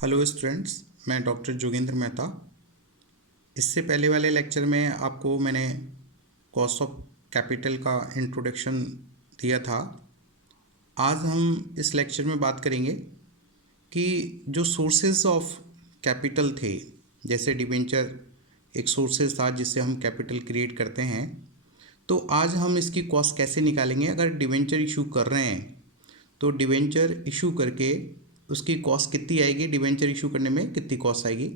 Hello students, मैं doctor Jogendra Mehta. इससे पहले वाले लेक्चर में आपको मैंने कॉस्ट ऑफ कैपिटल का इंट्रोडक्शन दिया था। आज हम इस लेक्चर में बात करेंगे कि जो सोर्सेज ऑफ कैपिटल थे, जैसे डिबेंचर एक सोर्सेज था जिससे हम कैपिटल क्रिएट करते हैं। तो आज हम इसकी कॉस्ट कैसे निकालेंगे। अगर डिबेंचर इशू कर रहे हैं तो डिबेंचर इशू करके उसकी कॉस्ट कितनी आएगी, डिबेंचर इशू करने में कितनी कॉस्ट आएगी।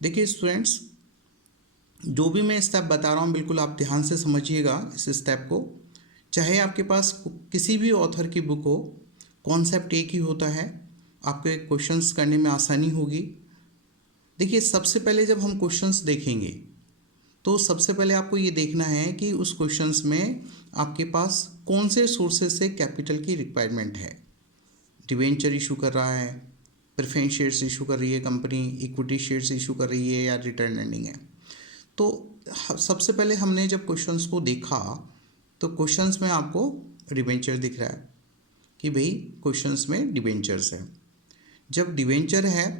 देखिए स्टूडेंट्स, जो भी मैं स्टेप बता रहा हूँ बिल्कुल आप ध्यान से समझिएगा इस स्टेप को। चाहे आपके पास किसी भी ऑथर की बुक हो, कॉन्सेप्ट एक ही होता है, आपके क्वेश्चंस करने में आसानी होगी। देखिए सबसे पहले जब हम क्वेश्चंस देखेंगे तो सबसे पहले आपको ये देखना है कि उस क्वेश्चंस में आपके पास कौन से सोर्सेज से कैपिटल की रिक्वायरमेंट है। डिबेंचर इशू कर रहा है, प्रेफरेंस शेयर्स इशू कर रही है कंपनी, इक्विटी शेयर्स इशू कर रही है या रिटर्न अर्निंग है। तो सबसे पहले हमने जब क्वेश्चंस को देखा तो क्वेश्चंस में आपको डिबेंचर दिख रहा है कि भाई क्वेश्चंस में डिबेंचर्स है। जब डिबेंचर है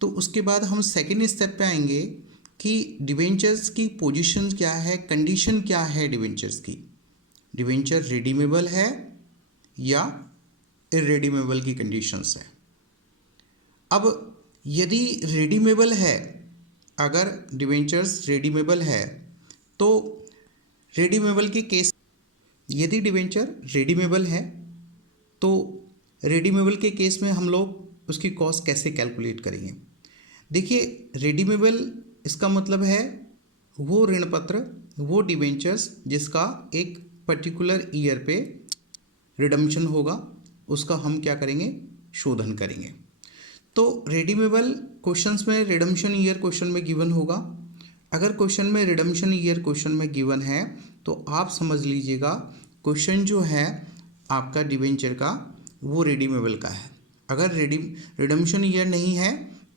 तो उसके बाद हम सेकेंड स्टेप पे आएंगे कि डिबेंचर्स की पोजीशन क्या है, कंडीशन क्या है डिबेंचर्स की। डिबेंचर रिडीमेबल है या इरेडीमेबल की कंडीशंस है। अब यदि रिडीमेबल है, अगर डिबेंचर्स रिडीमेबल है तो रिडीमेबल के केस, यदि डिबेंचर रिडीमेबल है तो रिडीमेबल के केस में हम लोग उसकी कॉस्ट कैसे कैलकुलेट करेंगे। देखिए रिडीमेबल इसका मतलब है वो ऋण पत्र, वो डिबेंचर्स जिसका एक पर्टिकुलर ईयर पे रिडम्पशन होगा, उसका हम क्या करेंगे, शोधन करेंगे। तो रिडीमेबल क्वेश्चंस में रिडम्पशन ईयर क्वेश्चन में गिवन होगा। अगर क्वेश्चन में रिडम्पशन ईयर क्वेश्चन में गिवन है तो आप समझ लीजिएगा क्वेश्चन जो है आपका डिबेंचर का वो रिडीमेबल का है। अगर रिडम्पशन ईयर नहीं है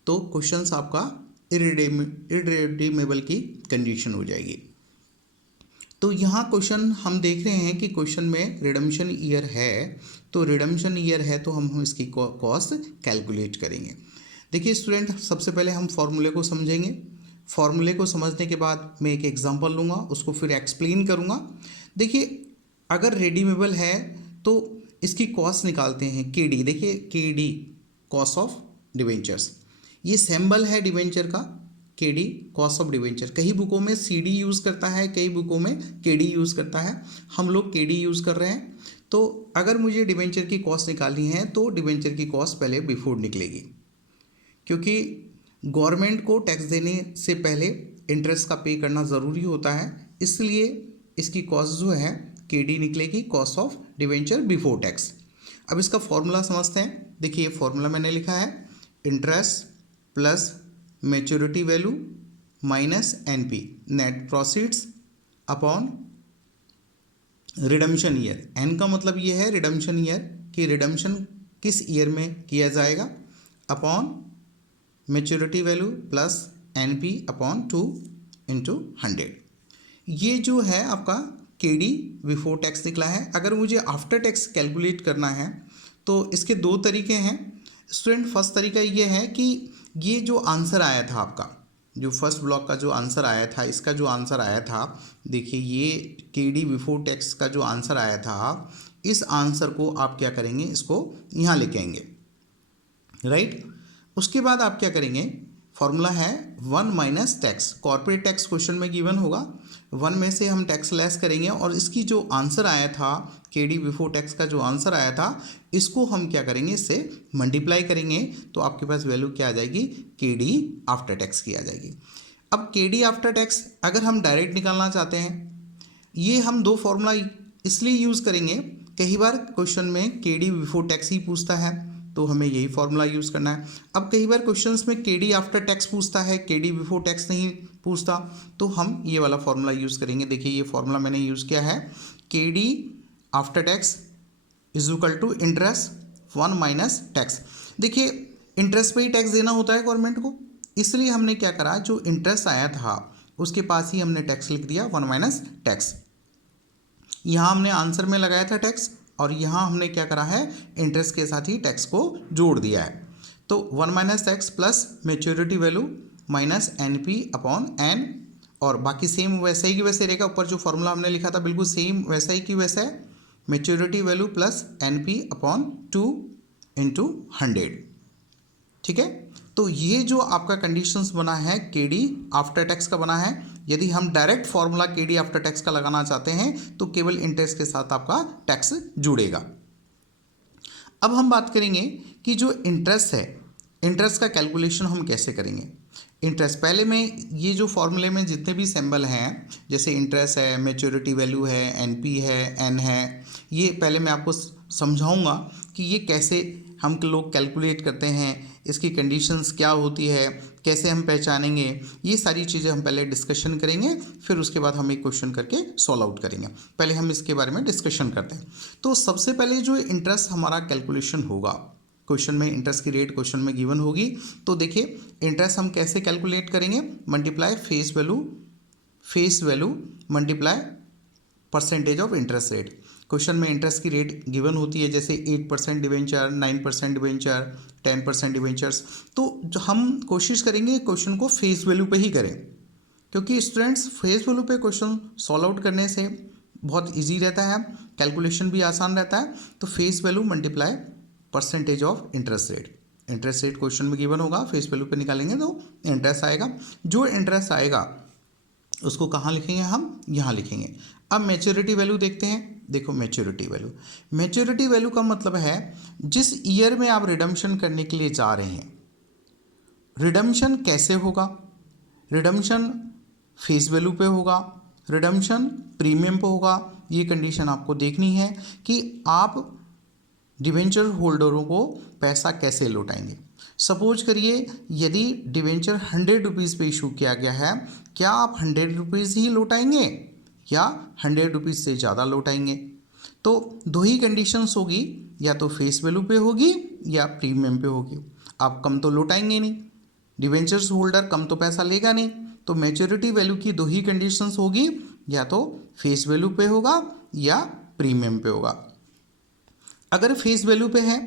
तो क्वेश्चंस आपका इरेडीमेबल की कंडीशन हो जाएगी। तो यहाँ क्वेश्चन हम देख रहे हैं कि क्वेश्चन में रिडम्पशन ईयर है, तो रिडम्पशन ईयर है तो हम इसकी कॉस्ट कैलकुलेट करेंगे। देखिए स्टूडेंट, सबसे पहले हम फॉर्मूले को समझेंगे। फॉर्मूले को समझने के बाद मैं एक एग्जांपल लूँगा, उसको फिर एक्सप्लेन करूँगा। देखिए अगर रिडीमेबल है तो इसकी कॉस्ट निकालते हैं केडी। देखिए केडी कॉस्ट ऑफ डिबेंचर्स, ये सिंबल है डिबेंचर का, केडी कॉस्ट ऑफ डिबेंचर। कई बुकों में सीडी यूज़ करता है, कई बुकों में केडी यूज़ करता है, हम लोग केडी यूज़ कर रहे हैं। तो अगर मुझे डिबेंचर की कॉस्ट निकालनी है तो डिबेंचर की कॉस्ट पहले बिफोर निकलेगी, क्योंकि गवर्नमेंट को टैक्स देने से पहले इंटरेस्ट का पे करना ज़रूरी होता है, इसलिए इसकी कॉस्ट जो है केडी निकलेगी, cost of debenture before tax. अब इसका फॉर्मूला समझते हैं। देखिए फॉर्मूला मैंने लिखा है, interest plus maturity value minus NP, net proceeds upon redemption year. N का मतलब ये है रिडम्पशन ईयर, कि रिडम्पशन किस ईयर में किया जाएगा, upon maturity value plus NP upon 2 into 100। ये जो है आपका केडी बिफोर टैक्स निकला है। अगर मुझे आफ्टर टैक्स कैलकुलेट करना है तो इसके दो तरीके हैं स्टूडेंट। फर्स्ट तरीका ये है कि ये जो आंसर आया था आपका, जो फर्स्ट ब्लॉक का जो आंसर आया था, इसका जो आंसर आया था, देखिए ये केडी बिफोर टैक्स का जो आंसर आया था, इस आंसर को आप क्या करेंगे, इसको यहाँ लेके आएंगे, राइट। उसके बाद आप क्या करेंगे, फॉर्मूला है 1 minus tax. Corporate tax question में गिवन होगा, 1 में से हम टैक्स लेस करेंगे और इसकी जो आंसर आया था, केडी बिफोर टैक्स का जो आंसर आया था, इसको हम क्या करेंगे, इससे मल्टीप्लाई करेंगे तो आपके पास वैल्यू क्या आ जाएगी, केडी आफ्टर टैक्स की आ जाएगी। अब केडी आफ्टर टैक्स अगर हम डायरेक्ट निकालना चाहते हैं, ये हम दो फॉर्मूला इसलिए यूज़ करेंगे, कई बार क्वेश्चन में केडी बिफोर टैक्स ही पूछता है तो हमें यही फॉर्मूला यूज़ करना है। अब कई बार क्वेश्चंस में केडी आफ्टर टैक्स पूछता है, केडी बिफोर टैक्स नहीं पूछता, तो हम ये वाला फॉर्मूला यूज़ करेंगे। देखिए ये फॉर्मूला मैंने यूज़ किया है, KD after tax is equal to interest 1 minus tax. देखिए इंटरेस्ट पे ही टैक्स देना होता है गवर्नमेंट को, इसलिए हमने क्या करा, जो इंटरेस्ट आया था उसके पास ही हमने टैक्स लिख दिया 1 माइनस टैक्स। यहाँ हमने आंसर में लगाया था टैक्स और यहाँ हमने क्या करा है, इंटरेस्ट के साथ ही टैक्स को जोड़ दिया है। तो 1 minus X plus maturity value minus N P upon N, और बाकी सेम वैसे ही की वैसे रहेगा। ऊपर जो फॉर्मूला हमने लिखा था बिल्कुल सेम वैसा ही की वैसा है, maturity value plus N P upon 2 into 100। ठीक है, तो ये जो आपका कंडीशंस बना है के डी आफ्टर टैक्स का बना है। यदि हम डायरेक्ट फॉर्मूला के डी आफ्टर टैक्स का लगाना चाहते हैं तो केवल इंटरेस्ट के साथ आपका टैक्स जुड़ेगा। अब हम बात करेंगे कि जो इंटरेस्ट है, इंटरेस्ट का कैलकुलेशन हम कैसे करेंगे। इंटरेस्ट पहले में ये जो फॉर्मूले में जितने भी सिंबल हैं, जैसे इंटरेस्ट है, मैच्योरिटी वैल्यू है, एनपी है, एन है, ये पहले मैं आपको समझाऊंगा कि ये कैसे हम लोग कैलकुलेट करते हैं, इसकी कंडीशंस क्या होती है, कैसे हम पहचानेंगे, ये सारी चीज़ें हम पहले डिस्कशन करेंगे, फिर उसके बाद हम एक क्वेश्चन करके सॉल्व आउट करेंगे। पहले हम इसके बारे में डिस्कशन करते हैं। तो सबसे पहले जो इंटरेस्ट हमारा कैलकुलेशन होगा, क्वेश्चन में इंटरेस्ट की रेट क्वेश्चन में गिवन होगी। तो देखिए इंटरेस्ट हम कैसे कैलकुलेट करेंगे, multiply face value multiply percentage of interest rate. Question में इंटरेस्ट की रेट गिवन होती है, जैसे 8% डिवेंचर, 9% डिवेंचर, 10% डिवेंचर्स। तो जो हम कोशिश करेंगे क्वेश्चन को फेस वैल्यू पे ही करें, क्योंकि स्टूडेंट्स फेस वैल्यू पे क्वेश्चन सॉल्व आउट करने से बहुत ईजी रहता है, कैलकुलेशन भी आसान रहता है। तो face value multiply percentage of interest rate, interest rate question में गिवन होगा, फेस वैल्यू पे निकालेंगे तो इंटरेस्ट आएगा। जो इंटरेस्ट आएगा उसको कहाँ लिखेंगे, हम यहाँ लिखेंगे। अब मैच्योरिटी वैल्यू देखते हैं। देखो मैच्योरिटी वैल्यू का मतलब है जिस ईयर में आप रिडम्पशन करने के लिए जा रहे हैं। रिडम्पशन कैसे होगा, रिडम्पशन फेस वैल्यू पे होगा, रिडम्पशन प्रीमियम पे होगा। ये कंडीशन आपको देखनी है कि आप डिवेंचर होल्डरों को पैसा कैसे लौटाएंगे। सपोज करिए यदि डिवेंचर 100 रुपीज़ पे इशू किया गया है, क्या आप 100 रुपीज़ ही लौटाएंगे या 100 रुपीज़ से ज़्यादा लौटाएंगे। तो दो ही कंडीशंस होगी, या तो फेस वैल्यू पे होगी या प्रीमियम पे होगी। आप कम तो लौटाएंगे नहीं, डिवेंचर्स होल्डर कम तो पैसा लेगा नहीं। तो मैच्योरिटी वैल्यू की दो ही कंडीशंस होगी, या तो फेस वैल्यू पे होगा या प्रीमियम पे होगा। अगर फेस वैल्यू पे है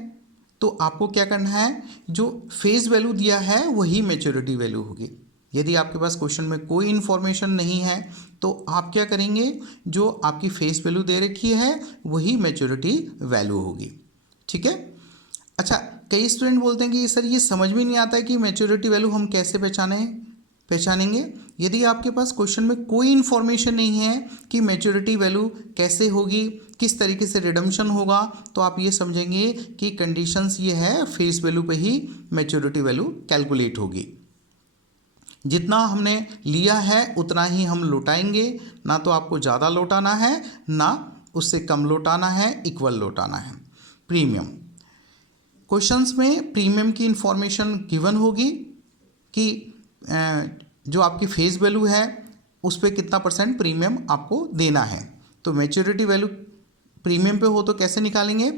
तो आपको क्या करना है, जो फेस वैल्यू दिया है वही मैच्योरिटी वैल्यू होगी। यदि आपके पास क्वेश्चन में कोई इन्फॉर्मेशन नहीं है तो आप क्या करेंगे, जो आपकी फेस वैल्यू दे रखी है वही मैच्योरिटी वैल्यू होगी। ठीक है। अच्छा, कई स्टूडेंट बोलते हैं कि सर ये समझ में नहीं आता है कि मैच्योरिटी वैल्यू हम कैसे पहचानेंगे। यदि आपके पास क्वेश्चन में कोई इन्फॉर्मेशन नहीं है कि मैच्योरिटी वैल्यू कैसे होगी, किस तरीके से रिडम्पशन होगा, तो आप ये समझेंगे कि कंडीशंस ये है फेस वैल्यू पे ही मैच्योरिटी वैल्यू कैलकुलेट होगी। जितना हमने लिया है उतना ही हम लौटाएंगे, ना तो आपको ज़्यादा लौटाना है ना उससे कम लौटाना है, इक्वल लौटाना है। प्रीमियम क्वेश्चंस में प्रीमियम की इंफॉर्मेशन गिवन होगी कि जो आपकी फेस वैल्यू है उस पर कितना % प्रीमियम आपको देना है। तो मैच्योरिटी वैल्यू प्रीमियम पे हो तो कैसे निकालेंगे,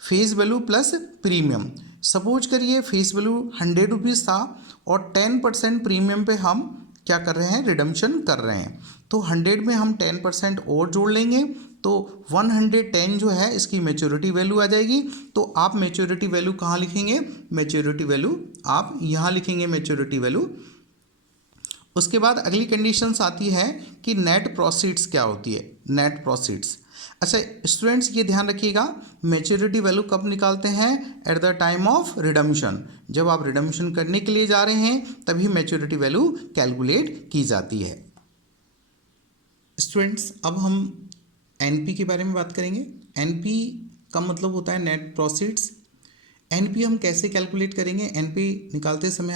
face value plus premium. Suppose करिए फेस वैल्यू 100 रुपीज़ था और 10% प्रीमियम पे हम क्या कर रहे हैं, रिडम्पशन कर रहे हैं। तो 100 में हम 10% और जोड़ लेंगे तो 110 जो है इसकी मैच्योरिटी वैल्यू आ जाएगी। तो आप मैच्योरिटी वैल्यू कहाँ लिखेंगे, मैच्योरिटी वैल्यू आप यहाँ लिखेंगे मैच्योरिटी वैल्यू। उसके बाद अगली कंडीशंस आती है कि नेट प्रोसीड्स क्या होती है, नेट प्रोसीड्स। अच्छा स्टूडेंट्स ये ध्यान रखिएगा, मैच्योरिटी वैल्यू कब निकालते हैं, eight the time of redemption. जब आप रिडम्पशन करने के लिए जा रहे हैं तभी मैच्योरिटी वैल्यू कैलकुलेट की जाती है। स्टूडेंट्स अब हम एनपी के बारे में बात करेंगे। एनपी का मतलब होता है नेट प्रोसीड्स। एनपी हम कैसे कैलकुलेट करेंगे, एनपी निकालते समय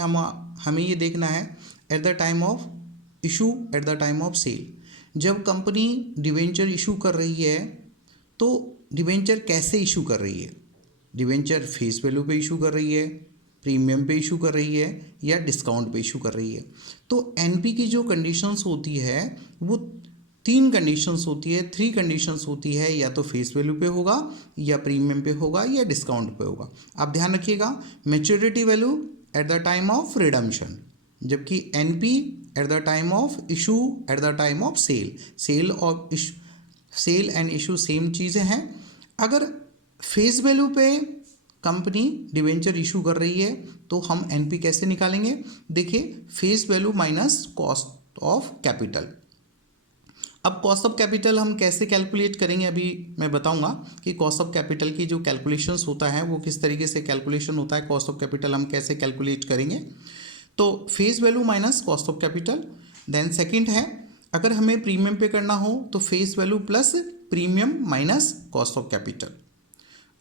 हमें ये देखना है at the time of issue, at the time of sale. जब कंपनी डिवेंचर इशू कर रही है तो डिवेंचर कैसे इशू कर रही है, डिवेंचर फेस वैल्यू पे इशू कर रही है, प्रीमियम पे इशू कर रही है या डिस्काउंट पे इशू कर रही है। तो एनपी की जो कंडीशंस होती है वो 3 कंडीशंस होती है, 3 कंडीशंस होती है, या तो फेस वैल्यू पे होगा या प्रीमियम पे होगा या डिस्काउंट पे होगा। आप ध्यान रखिएगा, maturity value at the time of redemption, जबकि NP at the time of issue, at the time of sale and issue same चीज़ें हैं। अगर फेस वैल्यू पे कंपनी डिवेंचर इशू कर रही है, तो हम एनपी कैसे निकालेंगे? देखिए, face value minus cost of capital. अब कॉस्ट ऑफ कैपिटल हम कैसे कैलकुलेट करेंगे, अभी मैं बताऊंगा कि कॉस्ट ऑफ कैपिटल की जो कैलकुलेशंस होता है वो किस तरीके से कैलकुलेशन होता है, कॉस्ट ऑफ कैपिटल हम कैसे कैलकुलेट करेंगे। तो face value minus cost of capital. Then second है, अगर हमें प्रीमियम पे करना हो तो face value plus premium minus cost of capital.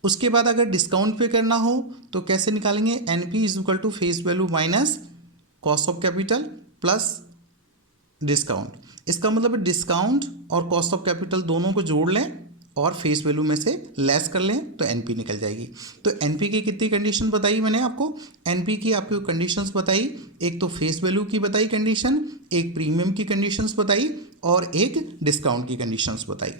उसके बाद अगर डिस्काउंट पे करना हो तो कैसे निकालेंगे? NP is equal to face value minus cost of capital plus discount. इसका मतलब डिस्काउंट और कॉस्ट ऑफ कैपिटल दोनों को जोड़ लें और फेस वैल्यू में से लेस कर लें तो एनपी निकल जाएगी। तो एनपी की कितनी कंडीशन बताई मैंने आपको? एनपी की आपको कंडीशंस बताई, एक तो फेस वैल्यू की बताई कंडीशन, एक प्रीमियम की कंडीशंस बताई और एक डिस्काउंट की कंडीशंस बताई।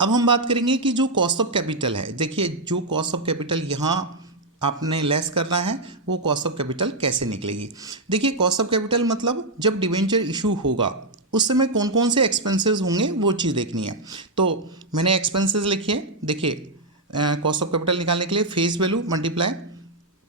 अब हम बात करेंगे कि जो कॉस्ट ऑफ कैपिटल है, देखिए जो कॉस्ट ऑफ कैपिटल यहाँ आपने लेस करना है वो कॉस्ट ऑफ कैपिटल कैसे निकलेगी। देखिए, कॉस्ट ऑफ कैपिटल मतलब जब डिवेंचर इशू होगा उस समय कौन कौन से एक्सपेंसेस होंगे वो चीज़ देखनी है। तो मैंने एक्सपेंसेस लिखी है। देखिए, कॉस्ट ऑफ कैपिटल निकालने के लिए face value multiply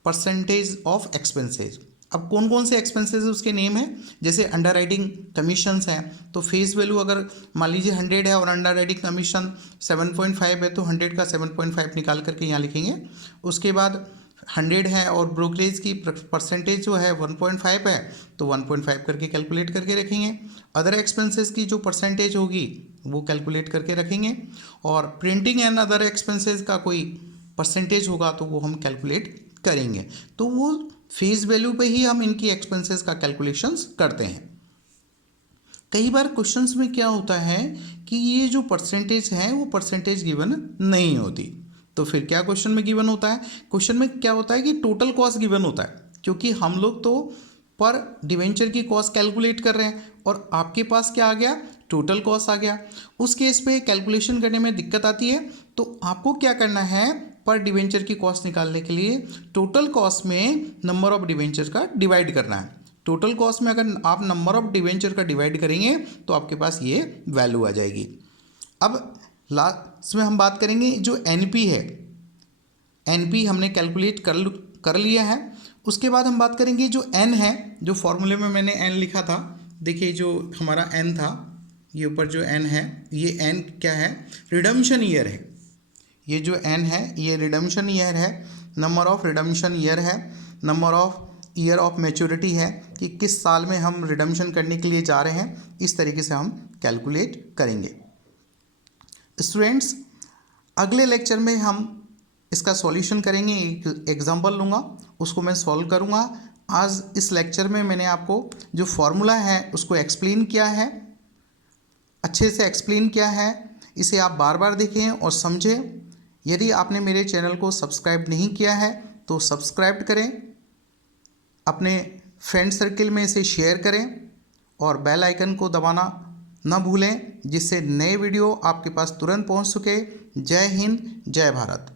percentage of expenses. अब कौन कौन से एक्सपेंसेस उसके नेम है, जैसे अंडर राइटिंग कमीशंस हैं तो फेस वैल्यू अगर मान लीजिए 100 है और अंडर राइटिंग कमीशन 7.5 है तो 100 का 7.5 निकाल करके यहाँ लिखेंगे। उसके बाद 100 है और ब्रोकरेज की परसेंटेज जो है 1.5 है तो 1.5 करके कैलकुलेट करके रखेंगे। अदर एक्सपेंसेस की जो परसेंटेज होगी वो कैलकुलेट करके रखेंगे और प्रिंटिंग एंड अदर एक्सपेंसेस का कोई परसेंटेज होगा तो वो हम कैलकुलेट करेंगे। तो वो फेस वैल्यू पे ही हम इनकी एक्सपेंसेस का कैलकुलेशंस करते हैं। कई बार क्वेश्चंस में क्या होता है कि ये जो परसेंटेज है वो परसेंटेज गिवन नहीं होती, तो फिर क्या क्वेश्चन में गिवन होता है? क्वेश्चन में क्या होता है कि टोटल कॉस्ट गिवन होता है, क्योंकि हम लोग तो पर डिवेंचर की कॉस्ट कैलकुलेट कर रहे हैं और आपके पास क्या आ गया? टोटल कॉस्ट आ गया। उस केस पे कैलकुलेशन करने में दिक्कत आती है, तो आपको क्या करना है? पर डिवेंचर की कॉस्ट निकालने के लिए टोटल कॉस्ट में नंबर ऑफ डिवेंचर का डिवाइड करना है। टोटल कॉस्ट में अगर आप नंबर ऑफ डिवेंचर का डिवाइड करेंगे तो आपके पास ये वैल्यू आ जाएगी। अब लास्ट में हम बात करेंगे जो एनपी है, एनपी हमने कैलकुलेट कर लिया है। उसके बाद हम बात करेंगे जो एन है, जो फॉर्मूले में मैंने एन लिखा था। देखिए, जो हमारा एन था, ये ऊपर जो एन है, ये एन क्या है? रिडम्पशन ईयर है। ये जो एन है ये रिडम्पशन ईयर है, नंबर ऑफ रिडम्पशन ईयर है, number of year of maturity है कि किस साल में हम रिडम्पशन करने के लिए जा रहे हैं। इस तरीके से हम कैलकुलेट करेंगे। स्टूडेंट्स, अगले लेक्चर में हम इसका सॉल्यूशन करेंगे। एक एग्जांपल लूँगा, उसको मैं सॉल्व करूँगा। आज इस लेक्चर में मैंने आपको जो फॉर्मूला है उसको एक्सप्लेन किया है, अच्छे से एक्सप्लेन किया है। इसे आप बार बार देखें और समझें। यदि आपने मेरे चैनल को सब्सक्राइब नहीं किया है तो सब्सक्राइब करें, अपने फ्रेंड सर्किल में इसे शेयर करें और बेल आइकन को दबाना न भूलें, जिससे नए वीडियो आपके पास तुरंत पहुंच सके। जय हिंद, जय भारत।